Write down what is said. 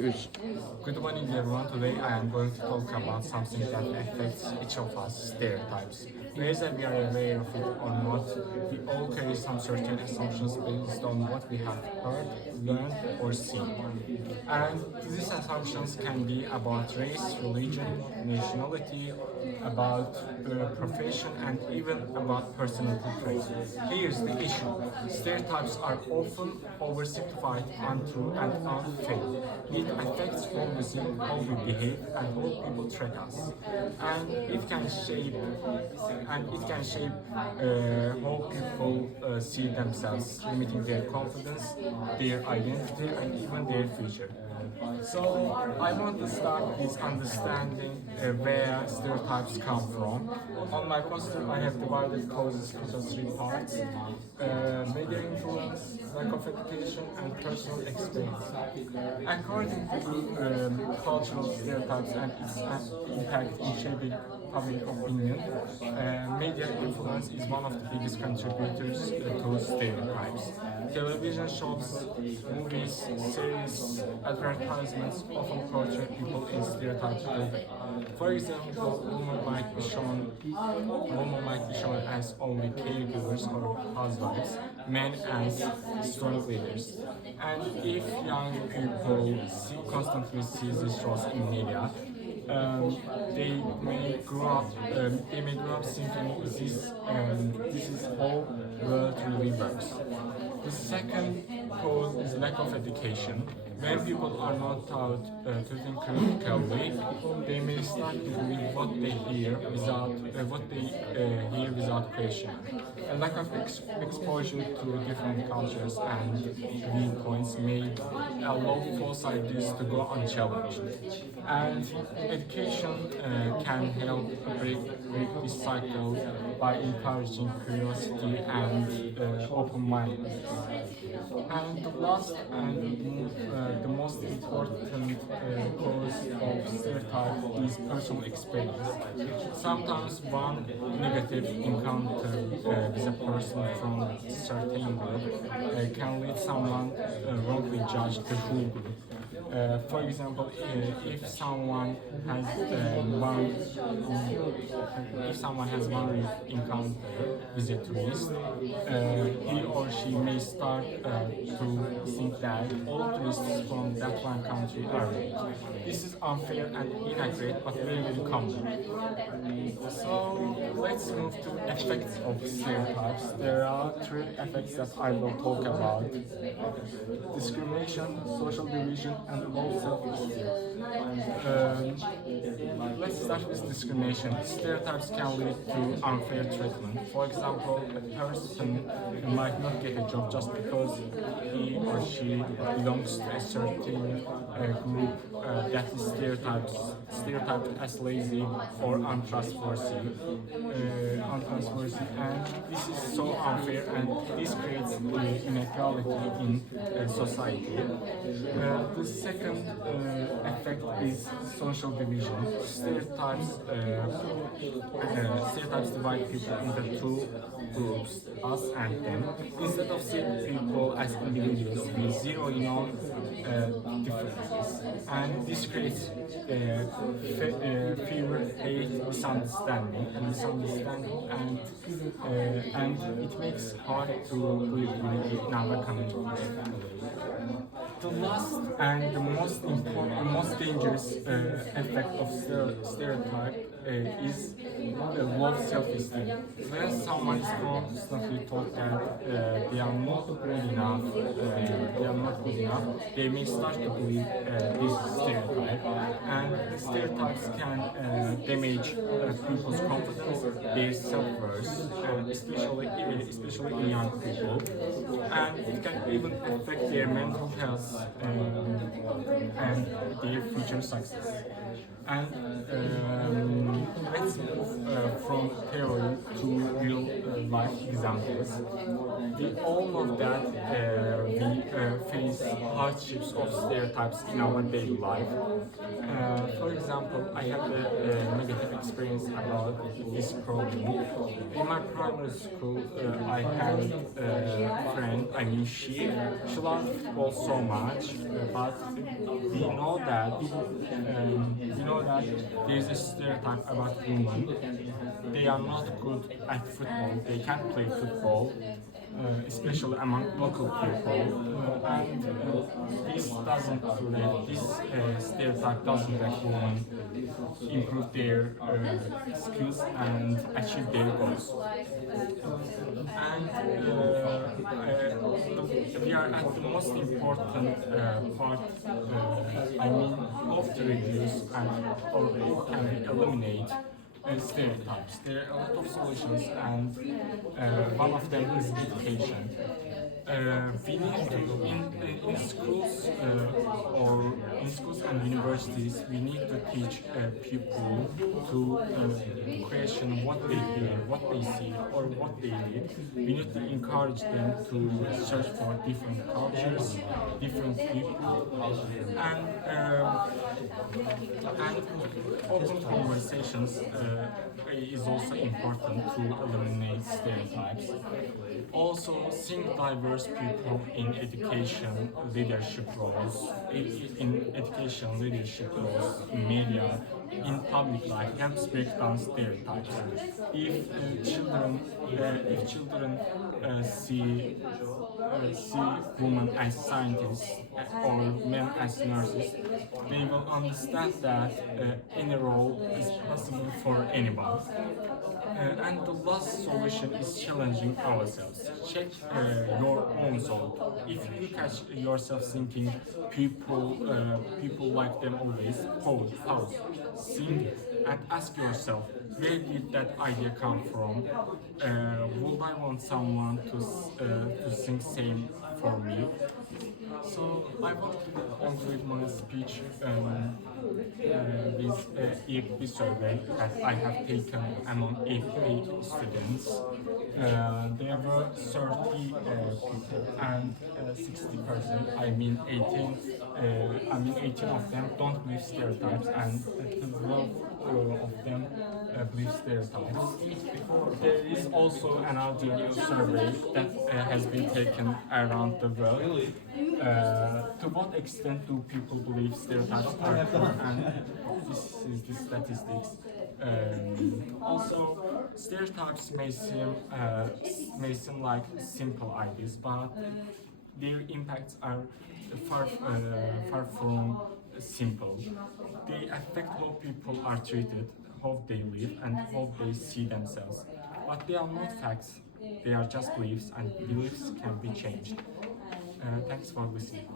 Üç. Good morning everyone. Today I am going to talk about something that affects each of us, stereotypes. Whether we are aware of it or not, we all carry some certain assumptions based on what we have heard, learned or seen. And these assumptions can be about race, religion, nationality, about profession and even about personality traits. Here's the issue. Stereotypes are often oversimplified, untrue and unfair. It affects how we think, how we behave, and how people treat us. And it can shape how people see themselves, limiting their confidence, their identity, and even their future. So I want to start with understanding where stereotypes come from. On my poster, I have divided causes into three parts: media influence, lack of education, and personal experience. According to cultural stereotypes and its impact in shaping public opinion, media influence is one of the biggest contributors to stereotypes. Television shows, movies, series, advertisements often portray people in stereotypical way. For example, women might be shown as only caregivers or housewives, men as strong leaders. And if young people constantly see these shows in media, they may grow up thinking this is how world really works. The second cause is lack of education. When people are not taught to think critically, they may start to believe what they hear without question. A lack of exposure to different cultures and viewpoints may allow false ideas to go unchallenged. And education can help break this cycle by encouraging curiosity and open-mindedness. And the last and the most important cause of stereotype is personal experience. Sometimes one negative encounter with a person from a certain group can lead someone wrongly judge the whole group. For example, if someone has one encounter with a tourist, he or she may start to think that all tourists from that one country are rich. This is unfair and inaccurate, but very, very common. So let's move to effects of stereotypes. There are three effects that I will talk about: discrimination, social division, and low self-esteem. Let's start with discrimination. Stereotypes can lead to unfair treatment. For example, a person might not get a job just because he or she belongs to a certain group that is stereotyped as lazy or untrustworthy, and this is so unfair, and this creates inequality in society. The second effect is social division. Stereotypes divide people into two groups, us and them. Instead of seeing people as individuals, we zero in on differences, and this creates fear, hate, misunderstanding, and it makes hard to live in our communities. The last and the most important, most dangerous effect of stereotype is low self-esteem. When someone is constantly told that they are not good enough, they may start to believe this stereotype, and stereotypes can damage people's confidence, their self-worth, especially in young people, and it can even affect their mental health and their future success. And let's move from theory to real life examples. We all know that we face hardships of stereotypes in our daily life. For example, I had a negative experience about this problem. In my primary school, I had a friend. I mean, she loved football so much, but we know that there is a stereotype about women. They are not good at football. They can't play football, especially among local people. This stereotype doesn't let women improve their skills and achieve their goals. And we are at the most important part, how to reduce or how can we eliminate stereotypes. There are a lot of solutions, and one of them is education. We need to, in schools or in schools and universities, we need to teach people to question what they hear, what they see, or what they read. We need to encourage them to search for different cultures, different people, and open conversations is also important to eliminate stereotypes. Also, seeing diverse people in education leadership roles, in media, in public life helps break down stereotypes. If children see women as scientists or men as nurses, they will understand that any role is possible for anyone. And the last solution is challenging ourselves. Check your own soul. If you catch yourself thinking people like them always, pause, think, and ask yourself, where did that idea come from? Would I want someone to think same for me? So I want to conclude my speech with EFP survey that I have taken among EFP students. There were 30 people, and 60%, I mean 18 of them don't believe stereotypes, and 12 of them believe stereotypes. There is also another survey that has been taken around the world. To what extent do people believe stereotypes are true? And this is the statistics. Also, stereotypes may seem like simple ideas, but their impacts are far from simple. They affect how people are treated, how they live, and how they see themselves. But they are not facts, they are just beliefs, and beliefs can be changed. Thanks for listening.